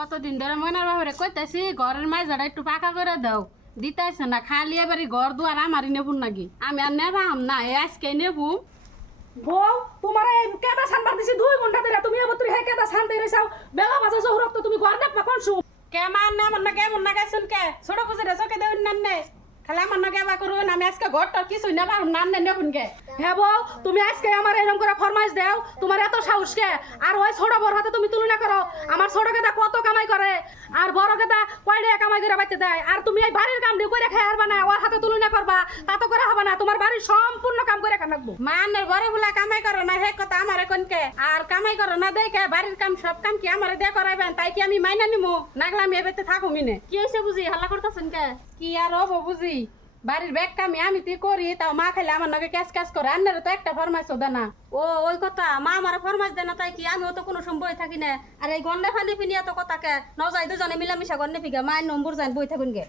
কতদিন ধরে ময়নার বাবারে কইতাছি ঘরের মাইজাটা একটু পাকা করে দাও দিতাইছে না খালি এবারে ঘর দুয়ার আমারই নেবুন নাকি আমি আর নেবাম না এই আজকে নেবুম বউ তোমার এই কেদা সানবার দিছি 2 ঘন্টা ধরে তুমি আবার তুই হে কেদা সানতে রইছাও বেলা বাজে জোহরক তো তুমি ঘর দেখবা কোন সু কে মান না মন না কে মন না গাইছুন কে ছোট বুঝে রে চকে দেউন নান্নে খালি আমার নাকি আবার করুন আমি আজকে ঘরটা কিছু নেবাম নান্নে নেবুন কে হ্যাঁ বউ তুমি আজকে আমার এরকম করে ফরমাইশ দাও তোমার এত সাহস কে আর ওই ছোট বড় হাতে তুমি তুলনা করো আমার ছোট কেদা কত কামাই করে আর বড় কেদা কয় টাকা কামাই করে বাইতে দেয় আর তুমি এই বাড়ির কাম দিয়ে করে খাই হারবা না ওর হাতে তুলনা করবা তা তো করে হবে না তোমার বাড়ির সম্পূর্ণ কাম করে খান রাখবো মানের ঘরে বুলা কামাই করো না হে কথা আমারে কোনকে আর কামাই করো না দেখে বাড়ির কাম সব কাম কি আমারে দিয়ে করাইবেন তাই কি আমি মাইনা নিমু নাগলা আমি এবেতে থাকো মিনে কি হইছে বুঝি হাল্লা করতেছেন কে কি আর হবো বুঝি বাড়ির ব্যাগ কামি আমি তুই করি তাও মা খাইলে আমার নাকি ক্যাশ ক্যাশ করে আন্নারে তো একটা ফরমাইশ দেয় না ও ওই কথা মা আমার ফরমাইশ দেয় না তাই কি আমিও তো কোনো সময় থাকি না আর এই গন্ডা ফানি ফিনিয়া তো কথা কে ন যাই দুজনে মিলামিশা গন্ডে ফিগা মায়ের নম্বর যাই বই থাকুন গে